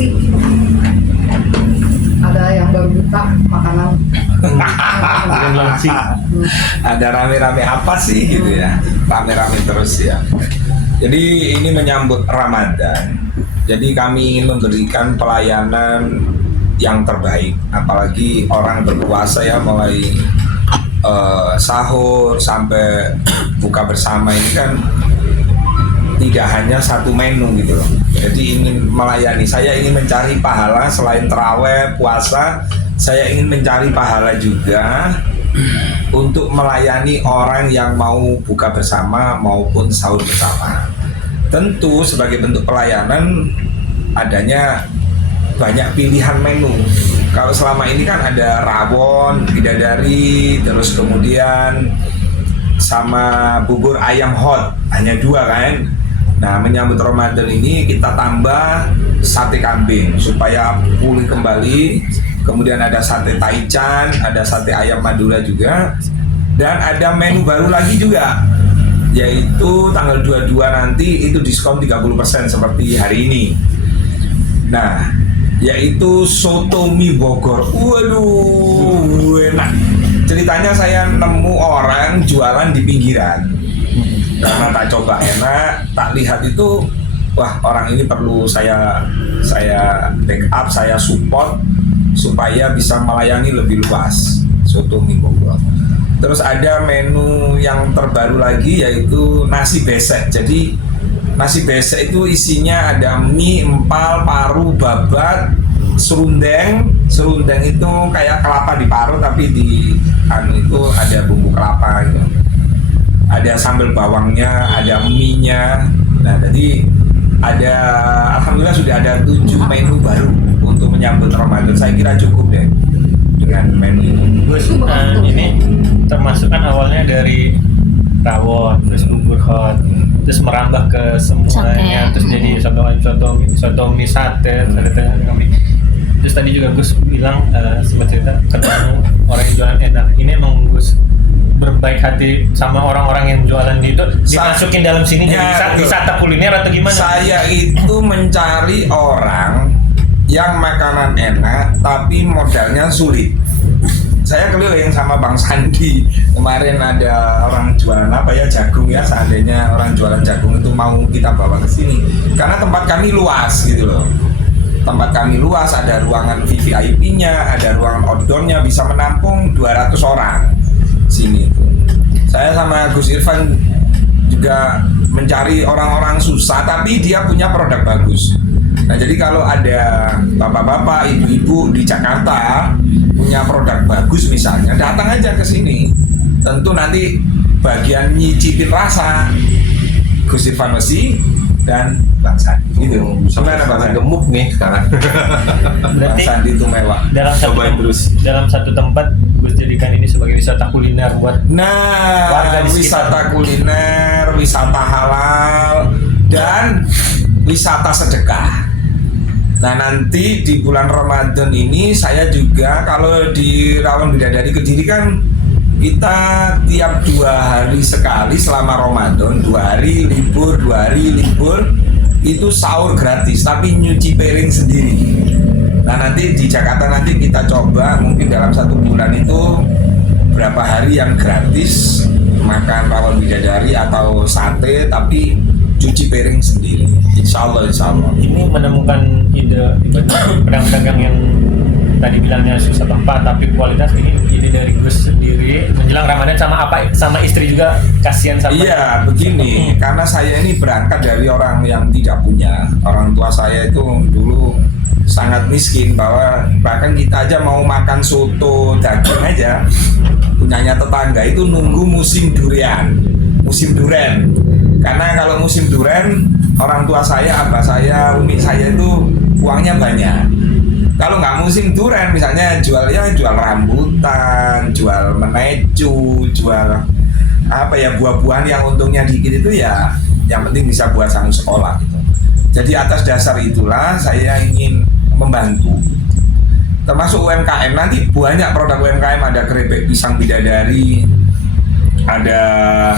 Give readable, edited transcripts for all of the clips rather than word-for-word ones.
sih? Ada yang baru buka makanan. Ada rame-rame apa sih gitu ya? Rame-rame terus ya. Jadi ini menyambut Ramadan. Jadi kami ingin memberikan pelayanan yang terbaik. Apalagi orang berpuasa ya, mulai sahur sampai buka bersama ini kan tidak hanya satu menu gitu loh. Jadi ingin melayani, saya ingin mencari pahala selain terawih, puasa, saya ingin mencari pahala juga untuk melayani orang yang mau buka bersama maupun sahur bersama. Tentu sebagai bentuk pelayanan adanya banyak pilihan menu. Kalau selama ini kan ada rawon, bidadari, terus kemudian sama bubur ayam hot, hanya 2 kan. Nah, menyambut Ramadan ini kita tambah sate kambing supaya pulih kembali. Kemudian ada sate taichan, ada sate ayam Madura juga. Dan ada menu baru lagi juga, yaitu tanggal 22 nanti itu diskon 30% seperti hari ini. Nah, yaitu soto mie Bogor. Waduh, enak. Ceritanya saya nemu orang jualan di pinggiran. Karena tak coba enak, tak lihat itu, wah orang ini perlu saya backup, saya support supaya bisa melayani lebih luas soto mie Bogor. Terus ada menu yang terbaru lagi yaitu nasi besek. Jadi nasi besek itu isinya ada mie, empal, paru, babat, serundeng. Serundeng itu kayak kelapa diparut tapi di itu ada bumbu kelapa gitu. Ada sambal bawangnya, ada mie-nya. Nah, jadi ada, alhamdulillah sudah ada 7 menu baru untuk menyambut Ramadan. Saya kira cukup deh dengan menu ini. Gus, ini termasuk kan awalnya dari rawon, terus bubur hot, terus merambah ke semuanya, terus jadi soto mie sate, kami. Terus tadi juga Gus bilang sempat cerita ketemu orang yang jualan enak. Ini emang Gus berbaik hati sama orang-orang yang jualan di itu, dimasukin dalam sini ya, jadi wisata kuliner atau gimana? Saya itu mencari orang yang makanan enak tapi modalnya sulit. Saya keliling sama Bang Sandi. Kemarin ada orang jualan apa ya, jagung ya, seandainya orang jualan jagung itu mau kita bawa ke sini. Karena tempat kami luas gitu loh. Tempat kami luas, ada ruangan VVIP-nya, ada ruangan outdoor-nya, bisa menampung 200 orang sini. Saya sama Gus Irfan juga mencari orang-orang susah tapi dia punya produk bagus. Nah, jadi kalau ada bapak-bapak, ibu-ibu di Jakarta punya produk bagus misalnya, datang aja ke sini. Tentu nanti bagian nyicipin rasa Gus Irfan Messi dan Bang Sandi gitu. Sebenarnya Bang gemuk nih sekarang. Bang Sandi itu mewah. Dalam satu tempat Gus jadikan ini sebagai wisata kuliner buat warga di wisata kuliner, wisata halal, dan wisata sedekah. Nah, nanti di bulan Ramadan ini saya juga, kalau di Rawon Bidadari Kediri kan kita tiap 2 hari sekali selama Ramadan, 2 hari libur, 2 hari libur, itu sahur gratis tapi nyuci piring sendiri. Nah, nanti di Jakarta nanti kita coba mungkin dalam 1 bulan itu berapa hari yang gratis makan rawon bidadari atau sate tapi cuci piring sendiri. Insya Allah. Ini menemukan ide pedagang-pedagang yang tadi bilangnya susah tempat tapi kualitas, ini dari Gus sendiri menjelang Ramadan sama istri juga kasihan sama. Iya, begini, karena saya ini berangkat dari orang yang tidak punya. Orang tua saya itu dulu sangat miskin, bahkan kita aja mau makan soto daging aja punyanya tetangga itu nunggu musim durian. Karena kalau musim durian, orang tua saya, abah saya, umi saya itu uangnya banyak. Kalau nggak musim durian, misalnya jual rambutan, jual menecu, jual apa ya, buah-buahan yang untungnya dikit itu ya, yang penting bisa buat sang sekolah gitu. Jadi atas dasar itulah saya ingin membantu. Termasuk UMKM, nanti banyak produk UMKM, ada keripik pisang bidadari, ada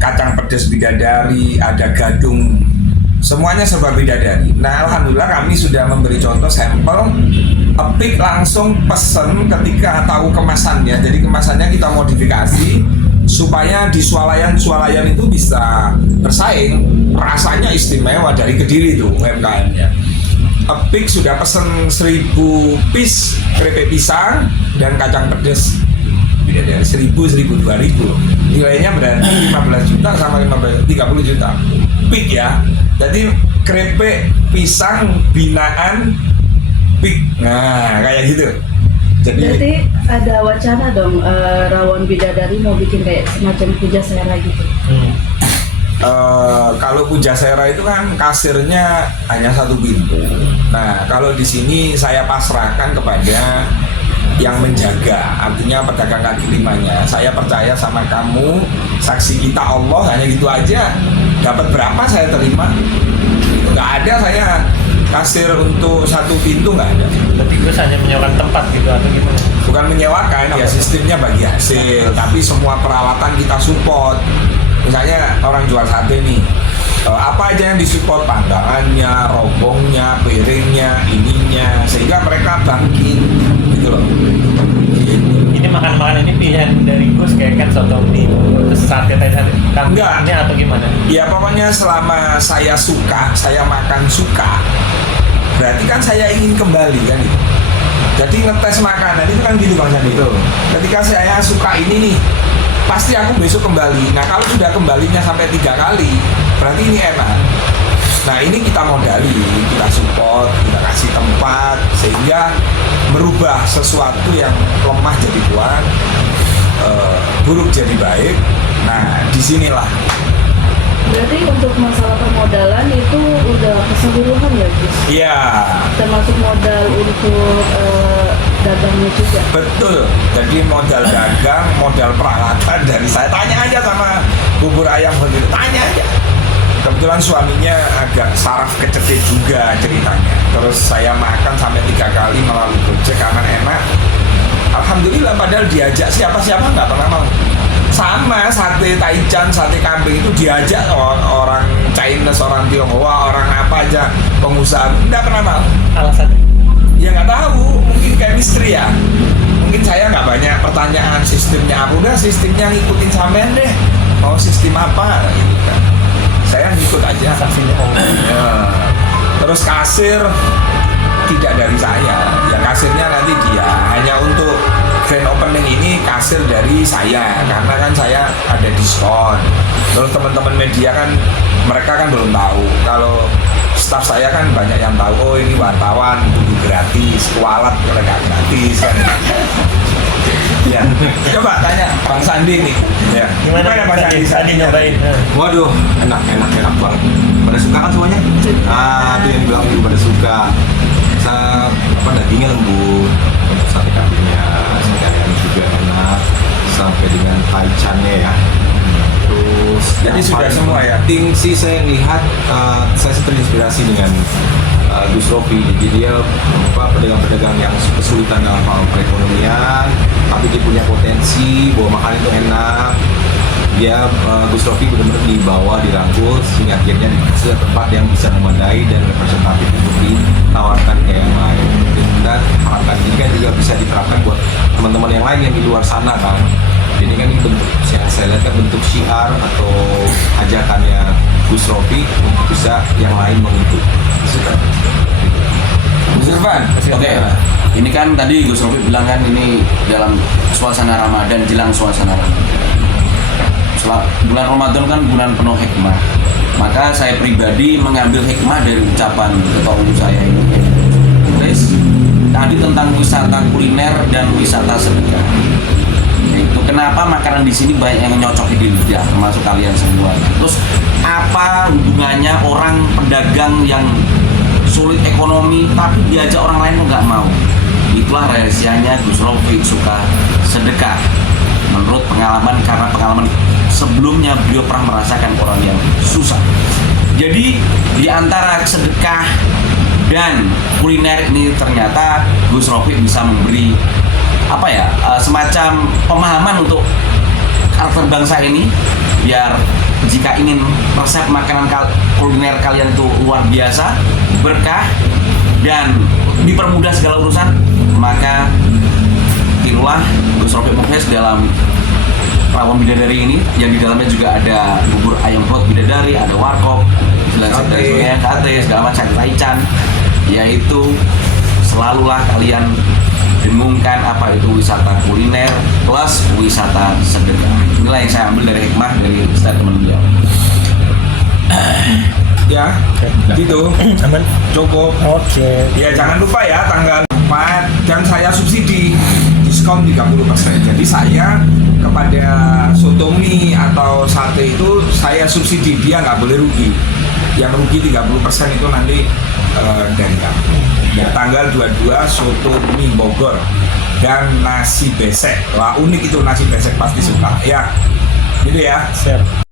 kacang pedas bidadari, ada gadung semuanya serba bidadari. Nah, alhamdulillah kami sudah memberi contoh sampel. Epik langsung pesen ketika tahu kemasannya. Jadi kemasannya kita modifikasi supaya di swalayan itu bisa bersaing. Rasanya istimewa dari Kediri itu UMKM-nya. Epik sudah pesen 1000 piece keripik pisang dan kacang pedas. Beda 1000, 2000 nilainya berarti 15 juta sama 30 juta Pik ya. Jadi keripik pisang binaan Pik. Nah kayak gitu. Berarti ada wacana dong Rawon Bidadari mau bikin kayak semacam Pujasera gitu. Kalau Pujasera itu kan kasirnya hanya satu pintu. Nah kalau di sini saya pasrahkan kepada yang menjaga, artinya pedagang kaki limanya. Saya percaya sama kamu, saksi kita Allah, hanya gitu aja. Dapat berapa saya terima. Nggak ada saya kasir untuk satu pintu, nggak ada. Berarti Gus hanya menyewakan tempat gitu atau gimana? Bukan menyewakan, ya sistemnya bagi hasil, tapi semua peralatan kita support. Misalnya orang jual sate nih, apa aja yang disupport, pandangannya, rombongnya, piringnya, ininya, sehingga mereka bangkit gitu loh. Ini makan ini pilihan dari Gus kayak kan soto mie terus sate Enggak. atau gimana? Ya pokoknya selama saya suka, saya makan suka, berarti kan saya ingin kembali kan gitu. Jadi ngetes makanan itu kan gitu Bang Sandi. Ketika saya suka ini nih, pasti aku besok kembali. Nah kalau sudah kembalinya sampai 3 kali, berarti ini enak. Nah ini kita modali, kita support, kita kasih tempat, sehingga merubah sesuatu yang lemah jadi kuat, buruk jadi baik. Nah disinilah. Berarti untuk masalah permodalan itu udah keseluruhan ya Gus? Iya. Termasuk modal untuk dagangnya juga? Betul, jadi modal dagang, modal peralatan dari saya. Tanya aja sama bubur ayam begitu, tanya aja. Kebetulan suaminya agak saraf kecekik juga ceritanya. Terus saya makan sampai 3 kali melalui Gojek karena enak. Alhamdulillah, padahal diajak siapa-siapa nggak pernah mau. Sama sate taichan, sate kambing itu diajak orang Chinese, orang Tionghoa, orang apa aja, pengusaha, nggak pernah mau. Alasannya? Ya nggak tahu, mungkin chemistry ya. Mungkin saya nggak banyak pertanyaan sistemnya apa, udah sistemnya ngikutin sampean deh. Mau sistem apa gitu kan. Saya ngikut aja. Saksinya Ya. Terus kasir tidak dari saya, ya kasirnya nanti dia. Hanya untuk grand opening ini kasir dari saya, karena kan saya ada diskon. Terus teman-teman media kan, mereka kan belum tahu. Kalau staff saya kan banyak yang tahu, oh ini wartawan, itu gratis, kualat mereka gratis kan. Ya, coba tanya Bang Sandi nih. Ya. Gimana Bang Sandi? Sandi nyobain? Waduh, enak banget. Pada suka kan semuanya? Itu yang bilang juga pada suka. Dagingnya lembut, untuk sate kambingnya, sate ayam juga enak, sampai dengan taichannya ya. Terus Jadi yang sudah paling semua ya? penting sih saya lihat, saya terinspirasi dengan Gus Rofi. Jadi dia pedagang-pedagang yang kesulitan dalam hal perekonomian, tapi dia punya potensi bahwa makanan itu enak. Dia Gus Rofi benar-benar dibawa, dirangkul, sehingga akhirnya dikasih tempat yang bisa memadai dan representatif untuk ditawarkan ke yang lain. Dan harapkan ini kan juga bisa diterapkan buat teman-teman yang lain yang di luar sana kan. Jadi kan ini bentuk, yang saya lihat kan bentuk syiar atau ajakannya Gus Rofi untuk bisa yang lain mengikuti. Gus Irfan, oke. Ini kan tadi Gus Rofi bilang kan ini dalam suasana Ramadan, jelang suasana Ramadan. Bulan Ramadan kan bulan penuh hikmah. Maka saya pribadi mengambil hikmah dari ucapan ketua umum saya ini. Tulis tadi tentang wisata kuliner dan wisata sedekah. Itu kenapa makanan di sini banyak yang nyocok di lidah, termasuk kalian semua. Terus apa hubungannya orang pedagang yang sulit ekonomi tapi diajak orang lain nggak mau? Itulah rahasianya Gus Rofi suka sedekah. Menurut pengalaman, karena pengalaman sebelumnya beliau pernah merasakan orang yang susah. Jadi di antara sedekah dan kuliner ini ternyata Gus Rofi bisa memberi apa ya, semacam pemahaman untuk karakter bangsa ini biar jika ingin resep makanan kuliner kalian itu luar biasa, berkah, dan dipermudah segala urusan, maka tirulah Gus Rofiq Mukhes dalam rawon bidadari ini, yang di dalamnya juga ada bubur ayam hot bidadari, ada warkop, sate, segala macam, taichan, yaitu selalulah kalian dengungkan apa itu wisata kuliner plus wisata sedekah. Inilah yang saya ambil dari hikmah dari statement beliau. Ya, gitu. Aman. Cukup. Oke. Ya jangan lupa ya tanggal 4 dan saya subsidi diskon 30%. Jadi saya kepada sotomi atau sate itu saya subsidi, dia nggak boleh rugi. Yang rugi 30% itu nanti dari kami. Ya, tanggal 22 soto mie Bogor dan nasi besek. Wah unik itu nasi besek, pasti suka. Ya, gitu ya. Siap.